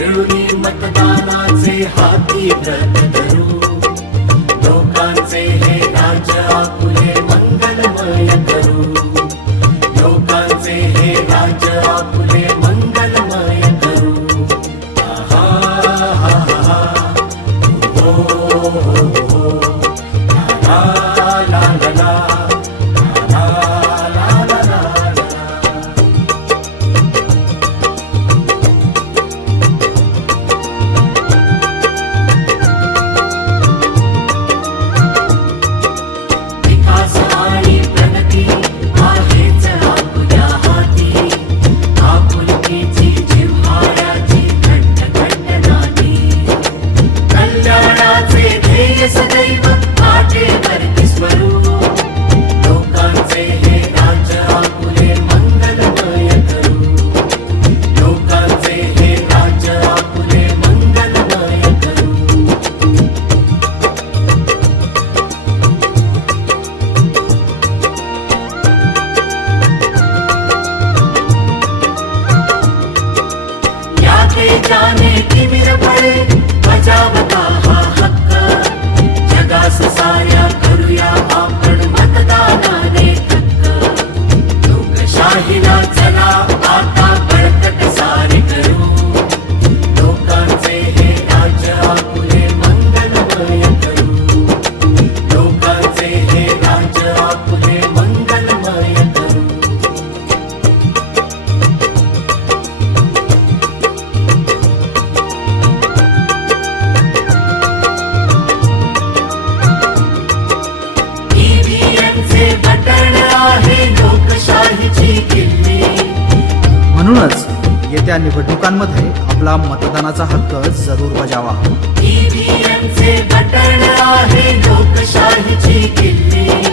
मिळूनी मतदानाचे हाती व्रत धरू, लोकांचे हे राज्य आपुले मंगलमय करू, लोकांचे हे राज्य आपुले मंगलमय करू. आहा, हा, हा, हा. हो, हो, हो, हो. ला, ला, ला, ला. ला, ला, ला, ला, ला. विकास आणि प्रगती आहेच आपल्या हाती, आपुलकीची जिव्हाळ्याची घंट घंटनादी, कल्याणाचे ध्येय सदैव वाटेवरती स्मरू, लोकांचे हे राज्य आपुले मंगलमय करू, लोकांचे हे राज्य आपुले मंगलमय करू. या तेजाने तिमिर पडे बजावता हा हक्क, जगास साऱ्या करूया आपण मतदानाने थक्क, लोकशाहीला चला आता बळकट सारे करू, लोकांचे हे राज्य आपुले मंगलमय करू, लोकांचे हे राज्य आपुले मंगलमय करू. ईव्हीएमचे बटण आहे लोकशाहीची किल्ली, म्हणूनच येत्या निवडणुकांमध्ये आपला मतदानाचा हक्क जरूर बजावा. ईव्हीएमचे बटण आहे लोकशाहीची किल्ली.